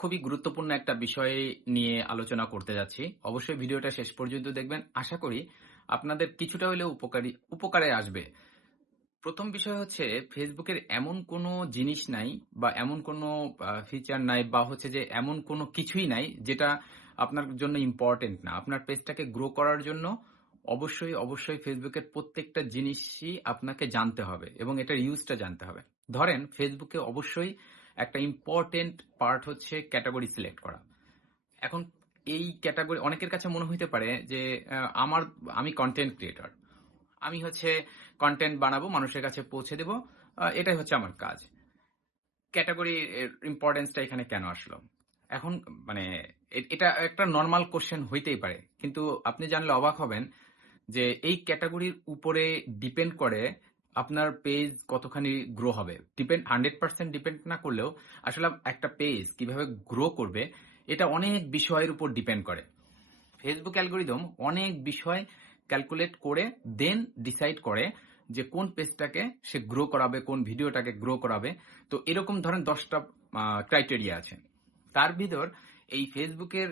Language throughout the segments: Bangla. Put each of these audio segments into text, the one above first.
খুবই গুরুত্বপূর্ণ একটা বিষয় নিয়ে আলোচনা করতে যাচ্ছি। অবশ্যই ভিডিওটা শেষ পর্যন্ত দেখবেন। আশা করি আপনাদের কিছুটা হলেও উপকারে আসবে। ১ম বিষয় হচ্ছে ফেসবুকের এমন কোনো জিনিস নাই বা এমন কোনো ফিচার নাই বা হচ্ছে যে এমন কোনো কিছুই নাই যেটা আপনার জন্য ইম্পোর্টেন্ট না। আপনার পেজটাকে গ্রো করার জন্য অবশ্যই ফেসবুকের প্রত্যেকটা জিনিসই আপনাকে জানতে হবে এবং এটার ইউজটা জানতে হবে। ধরেন ফেসবুকে অবশ্যই একটা ইম্পোর্টেন্ট পার্ট হচ্ছে ক্যাটেগরি সিলেক্ট করা। এখন এই ক্যাটেগরি অনেকের কাছে মনে হইতে পারে যে আ আমার আমি কনটেন্ট ক্রিয়েটর। আমি হচ্ছে কনটেন্ট বানাবো, মানুষের কাছে পৌঁছে দেব। এটাই হচ্ছে আমার কাজ। ক্যাটেগরি এর ইম্পোর্টেন্সটা এখানে কেন আসলো? এখন মানে এটা একটা নরমাল কোয়েশ্চেন হইতেই পারে। কিন্তু আপনি জানলে অবাক হবেন যে এই ক্যাটেগরির উপরে ডিপেন্ড করে আপনার পেজ কতখানি গ্রো হবে। 100% ডিপেন্ড না করলেও আসলে একটা পেজ কিভাবে গ্রো করবে এটা অনেক বিষয়ের উপর ডিপেন্ড করে। ফেসবুক অ্যালগরিদম অনেক বিষয় ক্যালকুলেট করে দেন ডিসাইড করে যে কোন পেজটাকে সে গ্রো করাবে, কোন ভিডিওটাকে গ্রো করাবে। তো এরকম ধরেন ১০টা ক্রাইটেরিয়া আছে। তার ভিতর এই ফেসবুকের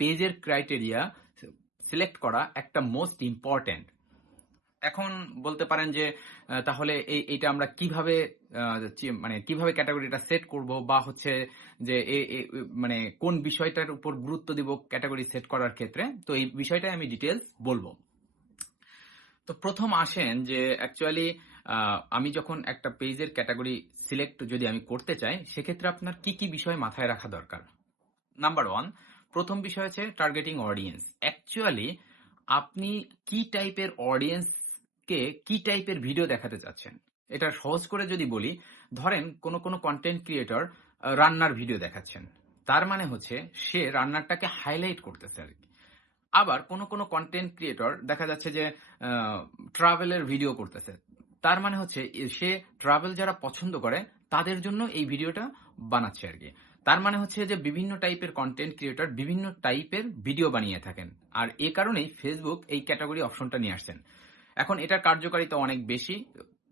পেজের ক্রাইটেরিয়া সিলেক্ট করা একটা মোস্ট ইম্পর্ট্যান্ট। এখন বলতে পারেন যে তাহলে এইটা আমরা কিভাবে মানে কিভাবে ক্যাটেগরিটা সেট করব বা হচ্ছে যে মানে কোন বিষয়টার উপর গুরুত্ব দিব ক্যাটেগরি সেট করার ক্ষেত্রে। তো এই বিষয়টাই আমি ডিটেইলস বলব। তো ১ম আসেন যে অ্যাকচুয়ালি আমি যখন একটা পেজের ক্যাটেগরি সিলেক্ট যদি আমি করতে চাই, সেক্ষেত্রে আপনার কি বিষয় মাথায় রাখা দরকার? নাম্বার 1 ১ম বিষয় হচ্ছে টার্গেটিং অডিয়েন্স। অ্যাকচুয়ালি আপনি কি টাইপের অডিয়েন্সকে কি টাইপের ভিডিও দেখাতে চাচ্ছেন? এটা সহজ করে যদি বলি, ধরেন কোন কনটেন্ট ক্রিয়েটর রান্নার ভিডিও দেখাচ্ছেন। তার মানে হচ্ছে সে রান্নাটাকে হাইলাইট করতেছে আরকি। আবার কোন কনটেন্ট ক্রিয়েটর দেখা যাচ্ছে যে আ ট্রাভেল এর ভিডিও করতেছে। তার মানে হচ্ছে সে ট্রাভেল যারা পছন্দ করে তাদের জন্য এই ভিডিওটা বানাচ্ছে আরকি। তার মানে হচ্ছে যে বিভিন্ন টাইপের কনটেন্ট ক্রিয়েটর বিভিন্ন টাইপের ভিডিও বানিয়ে থাকেন। আর এ কারণেই Facebook এই ক্যাটেগরি অপশনটা নিয়ে আসছেন। এখন এটার কার্যকারিতা অনেক বেশি।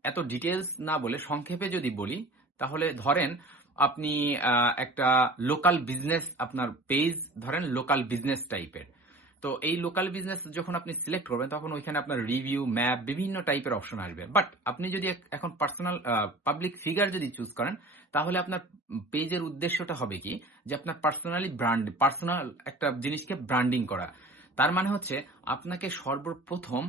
এত ডিটেইলস না বলে সংক্ষেপে যদি বলি, তাহলে ধরেন আপনি একটা লোকাল বিজনেস আপনার পেজ ধরেন লোকাল বিজনেস টাইপের। তো এই লোকাল বিজনেস যখন আপনি সিলেক্ট করবেন তখন ওইখানে আপনার রিভিউ, ম্যাপ বিভিন্ন টাইপের অপশন আসবে। বাট আপনি যদি এখন পার্সোনাল পাবলিক ফিগার যদি চুজ করেন তাহলে আপনার পেজের উদ্দেশ্যটা হবে কি যে আপনার পার্সোনাল একটা জিনিসকে ব্র্যান্ডিং করা। তার মানে হচ্ছে আপনাকে সর্বপ্রথম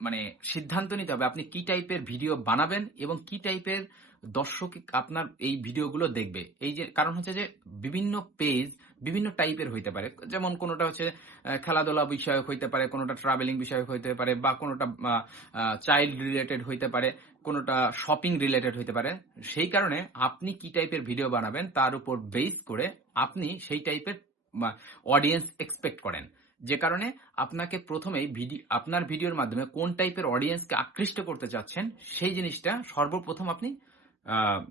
মানে সিদ্ধান্ত নিতে হবে আপনি কি টাইপের ভিডিও বানাবেন এবং কি টাইপের দর্শক আপনার এই ভিডিওগুলো দেখবে। এই যে কারণ হচ্ছে যে বিভিন্ন পেজ বিভিন্ন টাইপের হইতে পারে। যেমন কোনটা হচ্ছে খেলাধুলা বিষয়ক হইতে পারে, কোনটা ট্রাভেলিং বিষয়ক হইতে পারে বা কোনটা চাইল্ড রিলেটেড হইতে পারে, কোনটা শপিং রিলেটেড হইতে পারে। সেই কারণে আপনি কি টাইপের ভিডিও বানাবেন তার উপর বেস করে আপনি সেই টাইপের অডিয়েন্স এক্সপেক্ট করেন। যে কারণে আপনাকে প্রথমেই আপনার ভিডিওর মাধ্যমে কোন টাইপের অডিয়েন্সকে আকৃষ্ট করতে চাচ্ছেন সেই জিনিসটা সর্বপ্রথম আপনি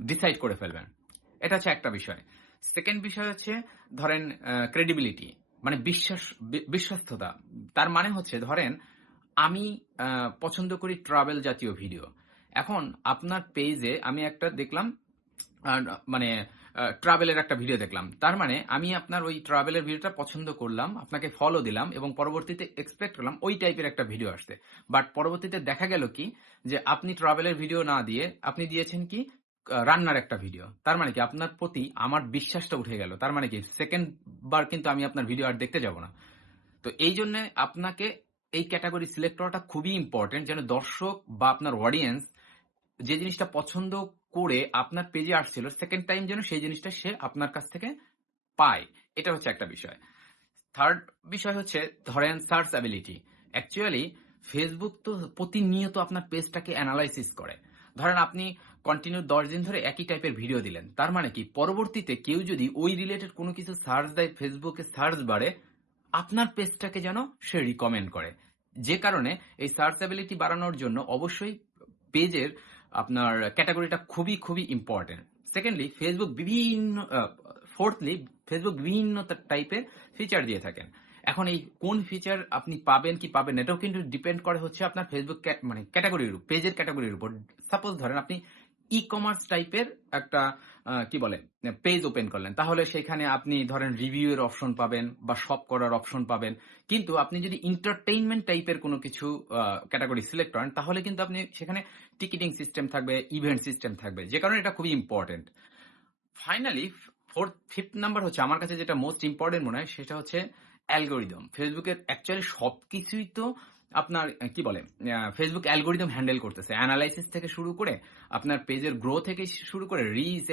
ডিসাইড করে ফেলবেন। এটা হচ্ছে একটা বিষয়। সেকেন্ড বিষয় হচ্ছে ধরেন ক্রেডিবিলিটি মানে বিশ্বস্ততা। তার মানে হচ্ছে ধরেন আমি পছন্দ করি ট্রাভেল জাতীয় ভিডিও। এখন আপনার পেজে আমি একটা দেখলাম আ মানে ট্রাভেলের একটা ভিডিও দেখলাম। তার মানে আমি আপনার ওই ট্রাভেলের ভিডিওটা পছন্দ করলাম, আপনাকে ফলো দিলাম এবং পরবর্তীতে এক্সপেক্ট করলাম ওই টাইপের একটা ভিডিও আসতে। বাট পরবর্তীতে দেখা গেল কি যে আপনি ট্রাভেলের ভিডিও না দিয়ে আপনি দিয়েছেন কি রান্নার একটা ভিডিও। তার মানে কি আপনার প্রতি আমার বিশ্বাসটা উঠে গেল। তার মানে কি সেকেন্ড বার কিন্তু আমি আপনার ভিডিও আর দেখতে যাব না। তো এইজন্য আপনাকে এই ক্যাটেগরি সিলেক্ট করাটা খুবই ইম্পোর্টেন্ট যেন দর্শক বা আপনার অডিয়েন্স যে জিনিসটা পছন্দ করে আপনার পেজে আসছিল সেকেন্ড টাইম যেন সেই জিনিসটা সে আপনার কাছ থেকে পায়। এটা হচ্ছে একটা বিষয়। থার্ড বিষয় হচ্ছে ধরেন সার্চ অ্যাবিলিটি। অ্যাকচুয়ালি ফেসবুক তো প্রতিনিয়ত আপনার পেজটাকে অ্যানালাইসিস করে। ধরেন আপনি কন্টিনিউ ১০ দিন ধরে একই টাইপের ভিডিও দিলেন। তার মানে কি পরবর্তীতে কেউ যদি ওই রিলেটেড কোনো কিছু সার্চ দেয় ফেসবুকে সার্চ বারে আপনার পেজটাকে যেন সে রিকমেন্ড করে। যে কারণে এই সার্চ অ্যাবিলিটি বাড়ানোর জন্য অবশ্যই পেজের আপনার ক্যাটেগরিটা খুবই ইম্পর্টেন্ট। সেকেন্ডলি ফোর্থলি ফেসবুক বিভিন্ন টাইপের ফিচার দিয়ে থাকেন। এখন এই কোন ফিচার আপনি পাবেন কি পাবেন এটাও কিন্তু ডিপেন্ড করে হচ্ছে আপনার ফেসবুক মানে ক্যাটাগরির পেজের ক্যাটাগরির উপর। সাপোজ ধরেন আপনি ই কমার্স টাইপের একটা কি বলে পেজ ওপেন করলেন, তাহলে সেখানে আপনি ধরেন রিভিউ এর অপশন পাবেন বা শপ করার অপশন পাবেন। কিন্তু আপনি যদি এন্টারটেইনমেন্ট টাইপের কোনো কিছু ক্যাটাগরি সিলেক্ট করেন, তাহলে কিন্তু আপনি সেখানে টিকিটিং সিস্টেম থাকবে, ইভেন্ট সিস্টেম থাকবে, যে কারণে এটা খুবই ইম্পর্টেন্ট। ফাইনালি ফিফথ নাম্বার হচ্ছে আমার কাছে যেটা মোস্ট ইম্পর্টেন্ট মনে হয়, সেটা হচ্ছে অ্যালগোরিদম। ফেসবুকের অ্যাকচুয়ালি সবকিছুই তো আপনার কি বলে ফেসবুক অ্যালগোরিদম হ্যান্ডেল করতেছে, অ্যানালাইসিস থেকে শুরু করে আপনার পেজের গ্রো থেকে শুরু করে reach,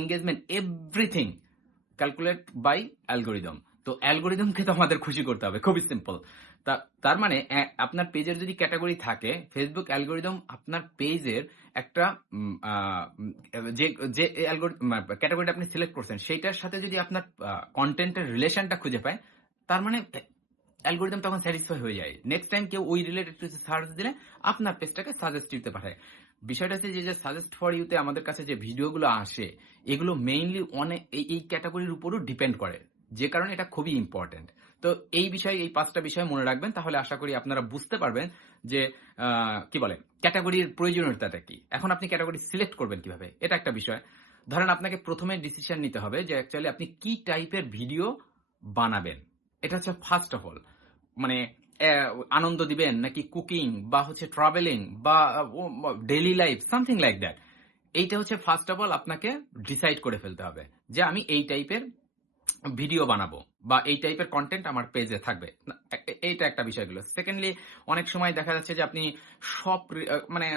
engagement, everything calculate by algorithm. তো অ্যালগোরিদমকে তো আমাদের খুশি করতে হবে, খুবই সিম্পল। তার মানে আপনার পেজের যদি ক্যাটাগরি থাকে, ফেসবুক অ্যালগোরিদম আপনার পেজের একটা যে যে ক্যাটাগরিটা আপনি সিলেক্ট করছেন সেইটার সাথে যদি আপনার কন্টেন্টের রিলেশনটা খুঁজে পায়, তার মানে অ্যালগোরিদম তখন স্যাটিসফাই হয়ে যায়। নেক্সট টাইম কেউ ওই রিলেটেড কিছু সার্চ দিলে আপনার পেজটাকে সাজেস্ট দিতে পাঠায়। বিষয়টা হচ্ছে যে সাজেস্ট ফর ইউতে আমাদের কাছে যে ভিডিওগুলো আসে, এগুলো মেইনলি অনেক এই ক্যাটাগরির উপরও ডিপেন্ড করে, যে কারণে এটা খুবই ইম্পর্টেন্ট। তো এই বিষয়ে, এই 5টা বিষয় মনে রাখবেন, তাহলে আশা করি আপনারা বুঝতে পারবেন যে কি বলে ক্যাটাগরির প্রয়োজনীয়তাটা কি। এখন আপনি ক্যাটাগরি সিলেক্ট করবেন কিভাবে, এটা একটা বিষয়। ধরেন আপনাকে প্রথমে ডিসিশন নিতে হবে যে অ্যাকচুয়ালি আপনি কি টাইপের ভিডিও বানাবেন। এটা হচ্ছে ফার্স্ট অফ অল। মানে আনন্দ দিবেন নাকি কুকিং বা হচ্ছে ট্রাভেলিং বা daily life, something like that. এইটা হচ্ছে ফার্স্ট অফ অল আপনাকে ডিসাইড করে ফেলতে হবে যে আমি এই টাইপের ভিডিও বানাবো বা এই টাইপের কন্টেন্ট আমার পেজে থাকবে। এইটা একটা বিষয়গুলো। সেকেন্ডলি, অনেক সময় দেখা যাচ্ছে যে আপনি সব মানে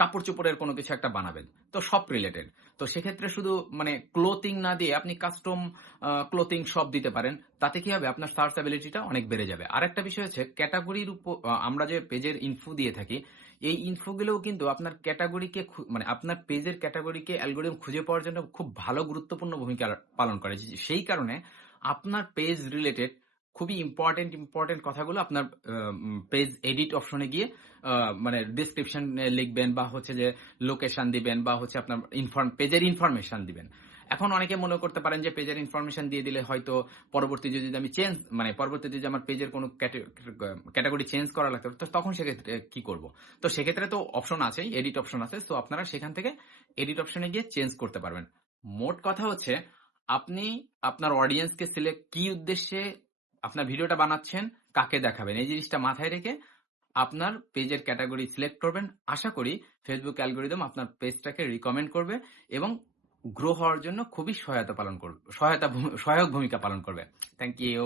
কাপড় চোপড়ের কোনো কিছু একটা বানাবেন, তো সব রিলেটেড। তো সেক্ষেত্রে শুধু মানে ক্লোথিং না দিয়ে আপনি কাস্টম ক্লোথিং সব দিতে পারেন। তাতে কি হবে, আপনার সার্চেবিলিটিটা অনেক বেড়ে যাবে। আরেকটা বিষয় হচ্ছে ক্যাটাগরির উপর আমরা যে পেজের ইনফো দিয়ে থাকি, এই ইনফোগুলোও কিন্তু আপনার ক্যাটাগরিকে মানে আপনার পেজের ক্যাটাগরিকে অ্যালগোরিদম খুঁজে পাওয়ার জন্য খুব ভালো গুরুত্বপূর্ণ ভূমিকা পালন করে। সেই কারণে আপনার পেজ রিলেটেড খুবই ইম্পর্টেন্ট কথাগুলো আপনার পেজ এডিট অপশনে গিয়ে মানে ডিসক্রিপশন লিখবেন বা হচ্ছে যে লোকেশন দিবেন বা হচ্ছে আপনার পেজের ইনফরমেশন দিবেন। এখন অনেকে মনে করতে পারেন যে পেজের ইনফরমেশন দিয়ে দিলে হয়তো পরবর্তী যদি আমি পরবর্তীতে যদি আমার পেজের কোনো ক্যাটাগরি চেঞ্জ করা লাগতো, তো তখন সেক্ষেত্রে কি করব। তো সেক্ষেত্রে তো অপশন আছে, এডিট অপশন আছে, তো আপনারা সেখান থেকে এডিট অপশনে গিয়ে চেঞ্জ করতে পারবেন। মোট কথা হচ্ছে আপনি আপনার অডিয়েন্সকে সিলেক্ট কি উদ্দেশ্যে আপনার ভিডিওটা বানাচ্ছেন, কাকে দেখাবেন, এই জিনিসটা মাথায় রেখে আপনার পেজের ক্যাটাগরি সিলেক্ট করবেন। আশা করি ফেসবুক অ্যালগোরিদম আপনার পেজটাকে রিকমেন্ড করবে এবং গ্রো হওয়ার জন্য খুবই সহায়ক ভূমিকা পালন করবে। Thank you.